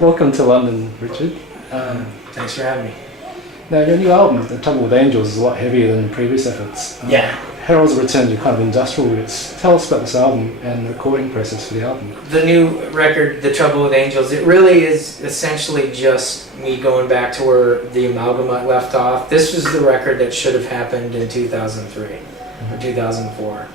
Welcome to London, Richard. Thanks for having me. Now, your new album, The Trouble with Angels, is a lot heavier than previous efforts. Yeah. Heralds a return to kind of industrial roots. Tell us about this album and the recording process for the album. The new record, The Trouble with Angels, it really is essentially just me going back to where the Amalgamut left off. This was the record that should have happened in 2003 or 2004.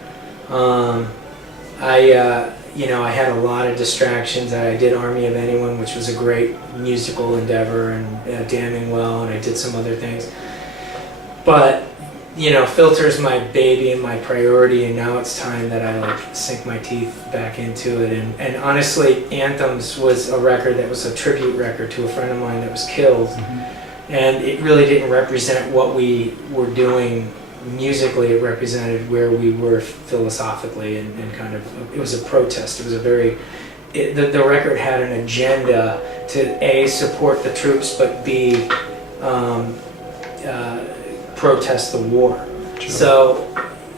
I had a lot of distractions. I did Army of Anyone, which was a great musical endeavor, and Damning Well, and I did some other things. But Filter's my baby and my priority, and now it's time that I sink my teeth back into it. And honestly, Anthems was a record that was a tribute record to a friend of mine that was killed, and it really didn't represent what we were doing musically. It represented where we were philosophically, and kind of, it was a protest. It was the record had an agenda to A, support the troops, but B, protest the war. Sure. So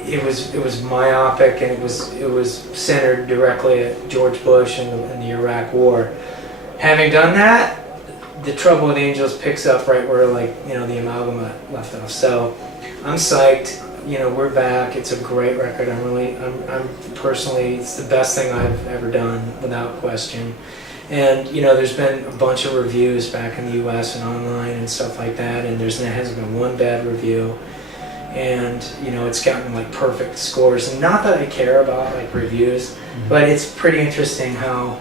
it was myopic, and it was centered directly at George Bush and the Iraq War. Having done that, The Trouble with Angels picks up right where the Amalgamut left off. So I'm psyched. We're back. It's a great record. I'm personally, it's the best thing I've ever done, without question. And there's been a bunch of reviews back in the US and online and stuff like that, and there hasn't been one bad review. And it's gotten perfect scores. And not that I care about reviews, but it's pretty interesting how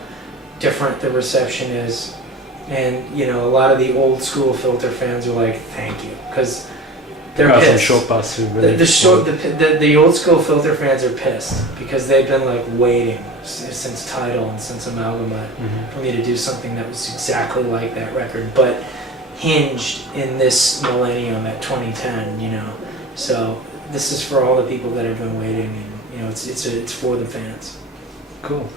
different the reception is. And a lot of the old school Filter fans are like, thank you, because they're pissed. Some short bus who really the old school Filter fans are pissed because they've been waiting since Tidal and since Amalgamut for me to do something that was exactly like that record, but hinged in this millennium at 2010. So this is for all the people that have been waiting, and it's for the fans. Cool.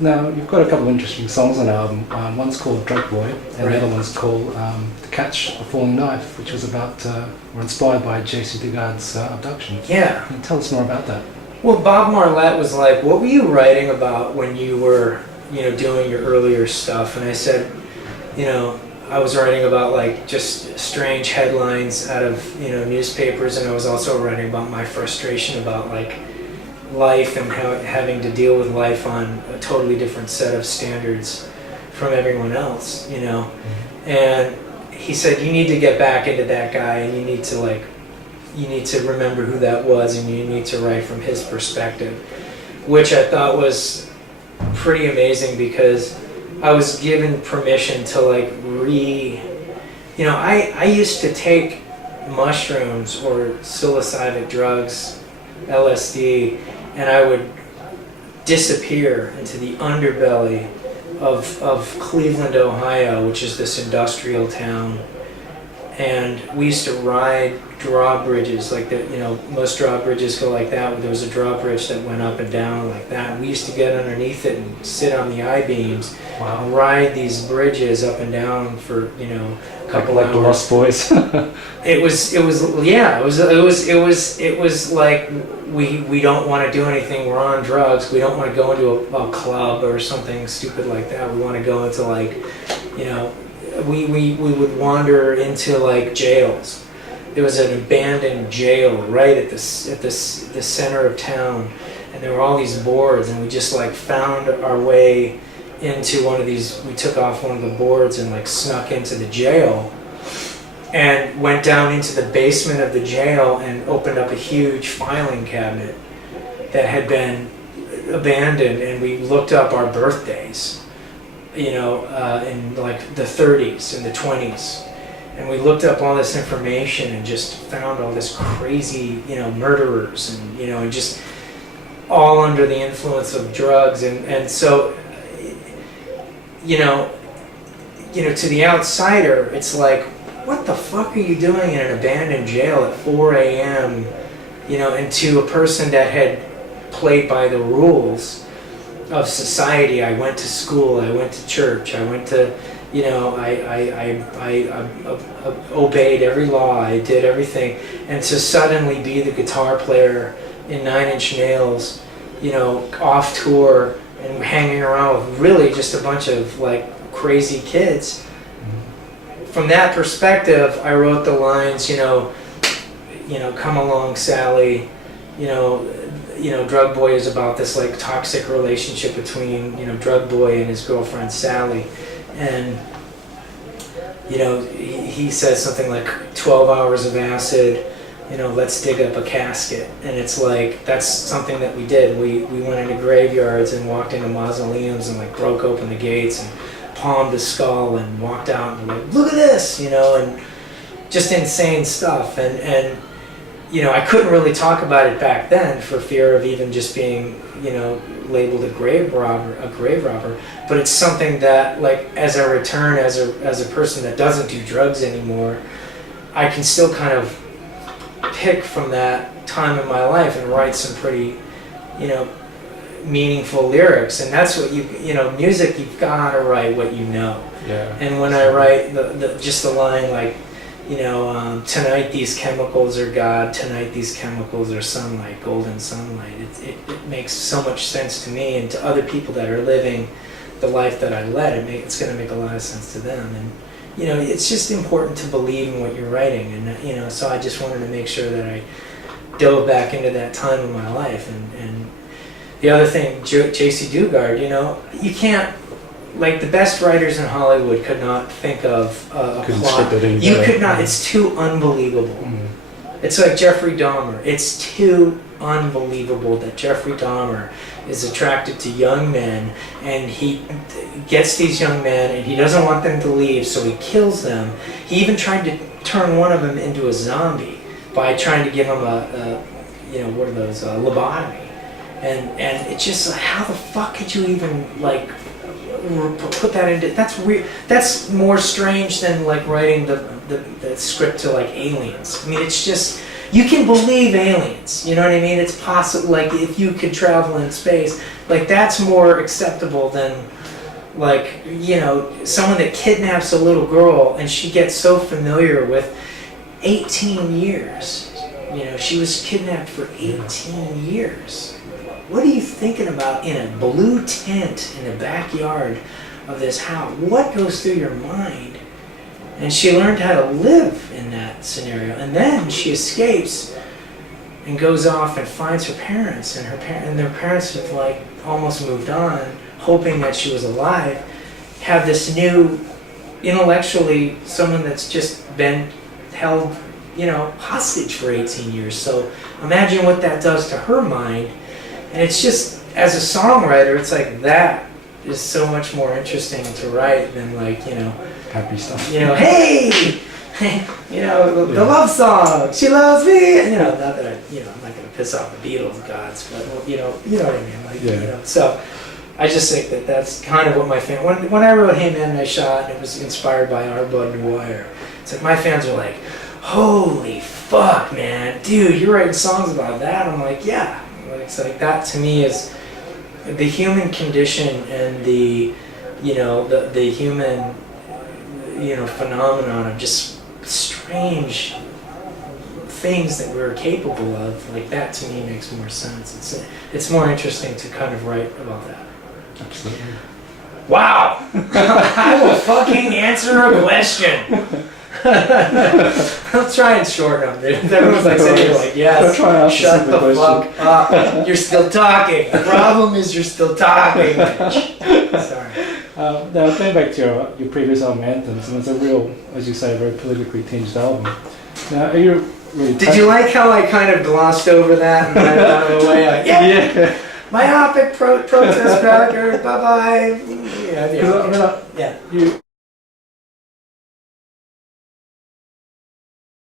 Now, you've got a couple of interesting songs on the album. One's called Drug Boy, and the other one's called To Catch a Falling Knife, which was about, or inspired by J.C. Dugard's abduction. Yeah. Can you tell us more about that? Well, Bob Marlette was like, what were you writing about when you were, doing your earlier stuff? And I said, I was writing about just strange headlines out of, newspapers, and I was also writing about my frustration about life and how having to deal with life on a totally different set of standards from everyone else, And he said, you need to get back into that guy, and you need to remember who that was, and you need to write from his perspective, which I thought was pretty amazing, because I was given permission to I used to take mushrooms or psilocybin drugs, LSD, and I would disappear into the underbelly of Cleveland, Ohio, which is this industrial town. And we used to ride drawbridges most drawbridges go like that. There was a drawbridge that went up and down like that. And we used to get underneath it and sit on the I-beams and ride these bridges up and down for a couple hours. Like the Lost Boys. It was like we don't want to do anything. We're on drugs. We don't want to go into a club or something stupid like that. We want to go into we would wander into jails. There was an abandoned jail right at the center of town, and there were all these boards, and we just found our way into one of these. We took off one of the boards and snuck into the jail, and went down into the basement of the jail and opened up a huge filing cabinet that had been abandoned, and we looked up our birthdays, in the 30s and the 20s. And we looked up all this information and just found all this crazy, murderers and just all under the influence of drugs. And so, to the outsider, it's like, what the fuck are you doing in an abandoned jail at 4 a.m., and to a person that had played by the rules of society. I went to school, I went to church, I went to, I obeyed every law, I did everything, and to suddenly be the guitar player in Nine Inch Nails, off tour and hanging around with really just a bunch of crazy kids. From that perspective, I wrote the lines, come along, Sally, Drug Boy is about this like toxic relationship between, Drug Boy and his girlfriend, Sally. And, he says something like 12 hours of acid, let's dig up a casket. And it's like, that's something that we did. We went into graveyards and walked into mausoleums and like broke open the gates and palmed the skull and walked out and like, look at this, and just insane stuff. And I couldn't really talk about it back then for fear of even just being, labeled a grave robber. But it's something that, like, as a return, as a person that doesn't do drugs anymore, I can still kind of pick from that time in my life and write some pretty, meaningful lyrics. And that's what music, you've got to write what you know. Yeah. And when I write just the line like, tonight these chemicals are God, tonight these chemicals are sunlight, golden sunlight. It makes so much sense to me and to other people that are living the life that I led. It's going to make a lot of sense to them. And, it's just important to believe in what you're writing. And, so I just wanted to make sure that I dove back into that time in my life. And the other thing, J.C. Dugard, you can't, like the best writers in Hollywood could not think of a plot. You could not, it's too unbelievable. It's like Jeffrey Dahmer. It's too unbelievable that Jeffrey Dahmer is attracted to young men and he gets these young men and he doesn't want them to leave, so he kills them. He even tried to turn one of them into a zombie by trying to give him what are those, lobotomy. And it's just like, how the fuck could you even like put that into, that's weird. That's more strange than like writing the script to like Aliens. I mean, it's just, you can believe aliens, you know what I mean? It's possible, like if you could travel in space, like that's more acceptable than like, someone that kidnaps a little girl and she gets so familiar with 18 years. She was kidnapped for 18 years. What are you thinking about in a blue tent in the backyard of this house? What goes through your mind? And she learned how to live in that scenario. And then she escapes and goes off and finds her parents. And their parents have like almost moved on, hoping that she was alive. Have this new, intellectually, someone that's just been held, hostage for 18 years. So imagine what that does to her mind. And it's just, as a songwriter, it's like that is so much more interesting to write than like, happy stuff. Hey, the love song, she loves me. And, not that I'm not going to piss off the Beatles gods, but you know what I mean. Like, so I just think that that's kind of what my fan. When I wrote Hey Man, I Shot, it was inspired by Our Bud Dwyer. It's like my fans are like, holy fuck, man, dude, you're writing songs about that. I'm like, yeah. It's like that to me is the human condition and the human phenomenon of just strange things that we're capable of. Like that to me makes more sense. It's more interesting to kind of write about that. Absolutely. Wow! I will fucking answer a question. I'll try and shorten them, dude. Everyone's like sitting here like, yes, shut the fuck up. You're still talking. The problem is you're still talking. Sorry. Now, going back to your previous album, Anthems, and it's a real, as you say, very politically tinged album. Now, are you really... Did you like how I kind of glossed over that and ran out of the way? Like, yeah. Myopic protest cracker, bye-bye. Yeah. You